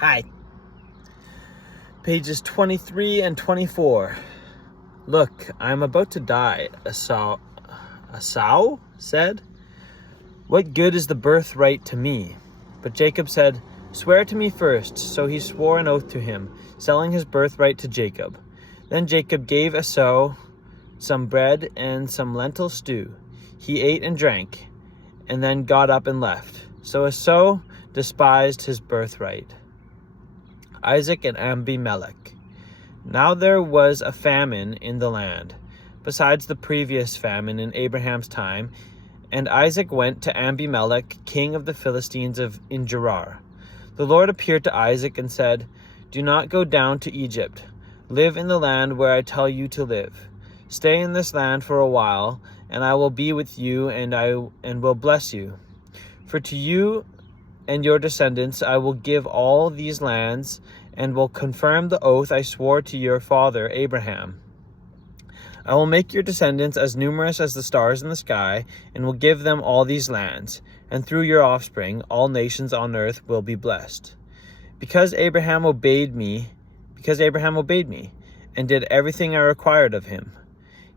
Hi. Pages 23 and 24. Look, I am about to die, Esau said. What good is the birthright to me? But Jacob said, Swear to me first. So he swore an oath to him, selling his birthright to Jacob. Then Jacob gave Esau some bread and some lentil stew. He ate and drank, and then got up and left. So Esau despised his birthright. Isaac and Abimelech. Now there was a famine in the land, besides the previous famine in Abraham's time, and Isaac went to Abimelech, king of the Philistines in Gerar. The Lord appeared to Isaac and said, Do not go down to Egypt. Live in the land where I tell you to live. Stay in this land for a while, and I will be with you and will bless you. For to you and your descendants I will give all these lands, and will confirm the oath I swore to your father Abraham. I will make your descendants as numerous as the stars in the sky, and will give them all these lands, and through your offspring all nations on earth will be blessed. Because Abraham obeyed me, and did everything I required of him,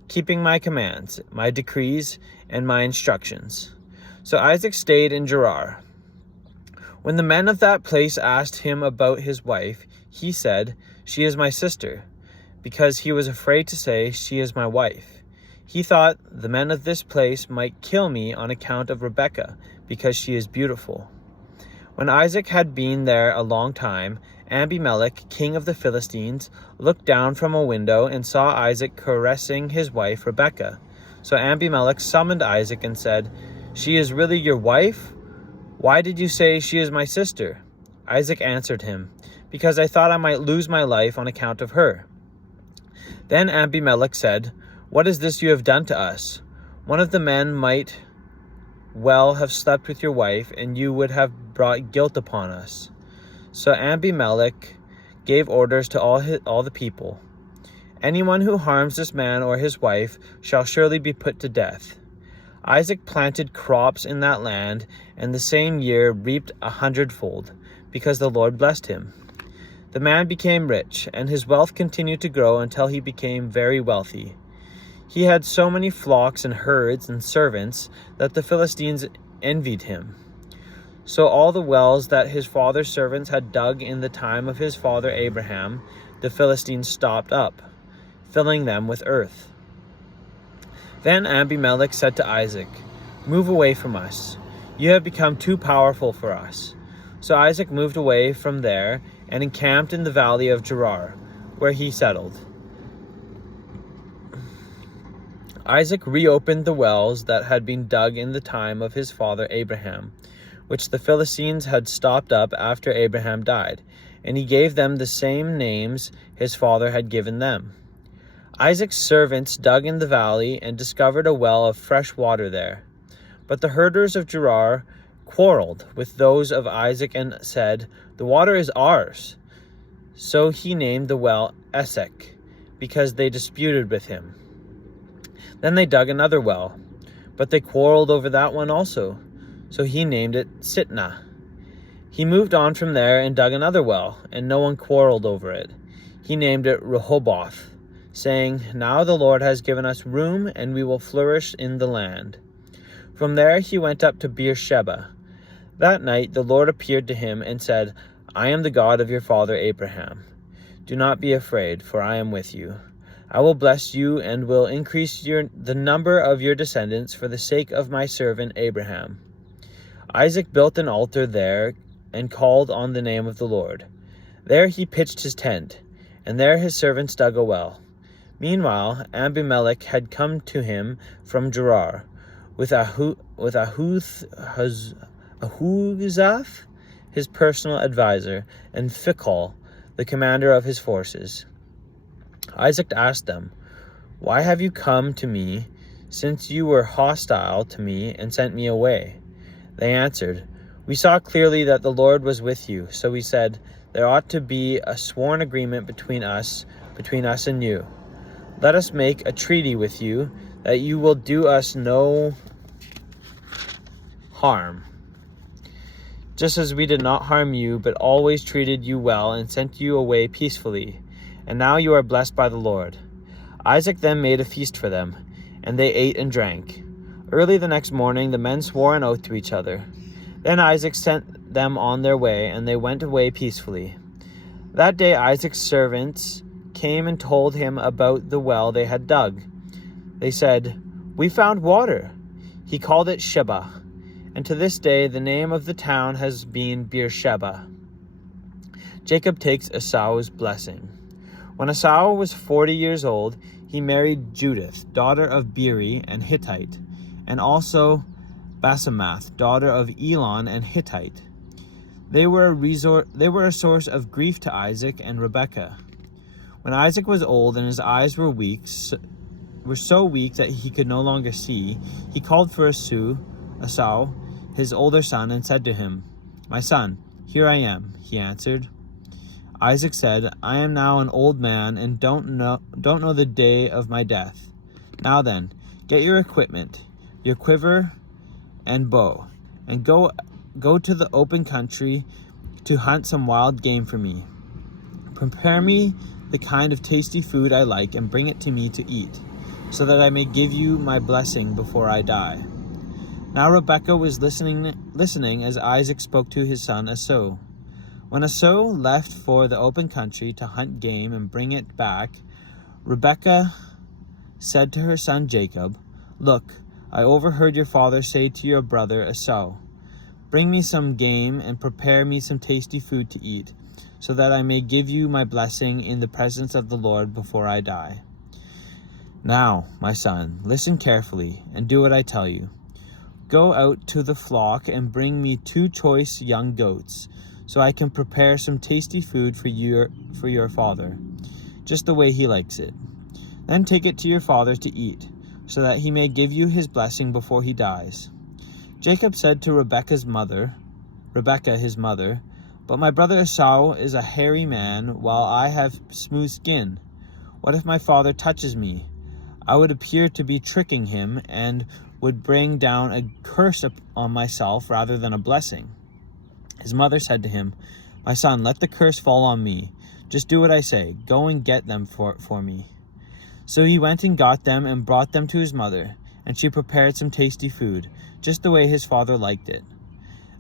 keeping my commands, my decrees, and my instructions. So Isaac stayed in Gerar. When the men of that place asked him about his wife, he said, She is my sister, because he was afraid to say, She is my wife. He thought the men of this place might kill me on account of Rebekah, because she is beautiful. When Isaac had been there a long time, Abimelech, king of the Philistines, looked down from a window and saw Isaac caressing his wife Rebekah. So Abimelech summoned Isaac and said, She is really your wife? Why did you say, She is my sister? Isaac answered him, Because I thought I might lose my life on account of her. Then Abimelech said, What is this you have done to us? One of the men might well have slept with your wife, and you would have brought guilt upon us. So Abimelech gave orders to all the people. Anyone who harms this man or his wife shall surely be put to death. Isaac planted crops in that land, and the same year reaped 100-fold, because the Lord blessed him. The man became rich, and his wealth continued to grow until he became very wealthy. He had so many flocks and herds and servants that the Philistines envied him. So all the wells that his father's servants had dug in the time of his father Abraham, the Philistines stopped up, filling them with earth. Then Abimelech said to Isaac, Move away from us. You have become too powerful for us. So Isaac moved away from there and encamped in the valley of Gerar, where he settled. Isaac reopened the wells that had been dug in the time of his father Abraham, which the Philistines had stopped up after Abraham died, and he gave them the same names his father had given them. Isaac's servants dug in the valley and discovered a well of fresh water there. But the herders of Gerar quarreled with those of Isaac and said, The water is ours. So he named the well Esek, because they disputed with him. Then they dug another well, but they quarreled over that one also. So he named it Sitnah. He moved on from there and dug another well, and no one quarreled over it. He named it Rehoboth, saying, Now the Lord has given us room, and we will flourish in the land. From there he went up to Beersheba. That night the Lord appeared to him and said, I am the God of your father Abraham. Do not be afraid, for I am with you. I will bless you and will increase the number of your descendants for the sake of my servant Abraham. Isaac built an altar there and called on the name of the Lord. There he pitched his tent, and there his servants dug a well. Meanwhile, Abimelech had come to him from Gerar with Ahuzzath, his personal advisor, and Phicol, the commander of his forces. Isaac asked them, Why have you come to me, since you were hostile to me and sent me away? They answered, We saw clearly that the Lord was with you, so we said, There ought to be a sworn agreement between us and you. Let us make a treaty with you that you will do us no harm. just as we did not harm you, but always treated you well and sent you away peacefully. And now you are blessed by the Lord." Isaac then made a feast for them, and they ate and drank. Early the next morning the men swore an oath to each other. Then Isaac sent them on their way, and they went away peacefully. That day Isaac's servants came and told him about the well they had dug. They said, "We found water." He called it Sheba, and to this day the name of the town has been Beersheba. Jacob takes Esau's blessing. When Esau was 40 years old, he married Judith, daughter of Beeri and Hittite, and also Basemath, daughter of Elon and Hittite. They were a source of grief to Isaac and Rebekah. When Isaac was old and his eyes were so weak that he could no longer see, he called for Esau, his older son, and said to him, "My son, here I am," he answered. Isaac said, "I am now an old man and don't know the day of my death. Now then, get your equipment, your quiver and bow, and go to the open country to hunt some wild game for me. Prepare me the kind of tasty food I like and bring it to me to eat, so that I may give you my blessing before I die." Now Rebekah was listening as Isaac spoke to his son Esau. When Esau left for the open country to hunt game and bring it back, Rebekah said to her son Jacob, "Look, I overheard your father say to your brother Esau, 'Bring me some game and prepare me some tasty food to eat, so that I may give you my blessing in the presence of the Lord before I die.' Now, my son, listen carefully and do what I tell you. Go out to the flock and bring me 2 choice young goats, so I can prepare some tasty food for your father, just the way he likes it. Then take it to your father to eat, so that he may give you his blessing before he dies." Jacob said to Rebekah his mother, "But my brother Esau is a hairy man, while I have smooth skin. What if my father touches me? I would appear to be tricking him and would bring down a curse on myself rather than a blessing." His mother said to him, "My son, let the curse fall on me. Just do what I say. Go and get them for me." So he went and got them and brought them to his mother, and she prepared some tasty food, just the way his father liked it.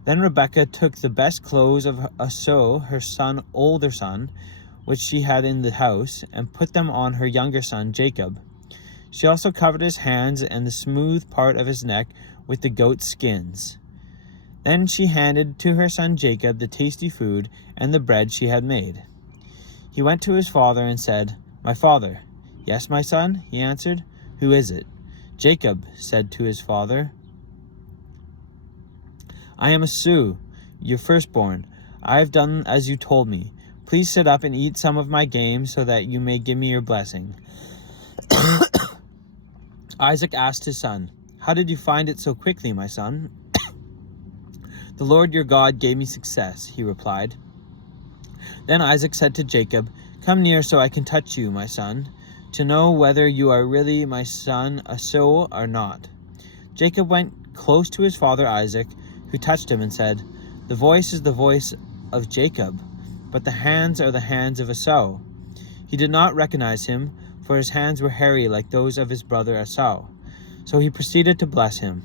Then Rebekah took the best clothes of Esau, her older son, which she had in the house, and put them on her younger son Jacob. She also covered his hands and the smooth part of his neck with the goat skins. Then she handed to her son Jacob the tasty food and the bread she had made. He went to his father and said, "My father." "Yes, my son," he answered. "Who is it?" Jacob said to his father, "I am Esau, your firstborn. I have done as you told me. Please sit up and eat some of my game so that you may give me your blessing." Isaac asked his son, "How did you find it so quickly, my son?" "The Lord your God gave me success," he replied. Then Isaac said to Jacob, "Come near so I can touch you, my son, to know whether you are really my son Esau or not." Jacob went close to his father Isaac, who touched him and said, "The voice is the voice of Jacob, but the hands are the hands of Esau." He did not recognize him, for his hands were hairy like those of his brother Esau. So he proceeded to bless him.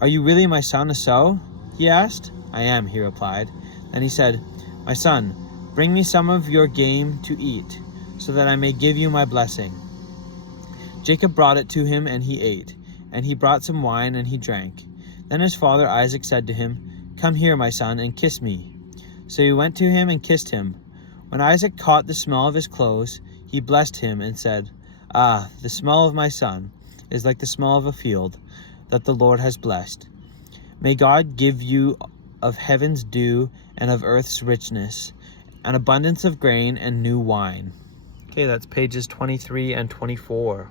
"Are you really my son Esau?" he asked. "I am," he replied. Then he said, "My son, bring me some of your game to eat, so that I may give you my blessing." Jacob brought it to him, and he ate, and he brought some wine, and he drank. Then his father Isaac said to him, "Come here, my son, and kiss me." So he went to him and kissed him. When Isaac caught the smell of his clothes, he blessed him and said, "Ah, the smell of my son is like the smell of a field that the Lord has blessed. May God give you of heaven's dew and of earth's richness, an abundance of grain and new wine." Okay, that's pages 23 and 24.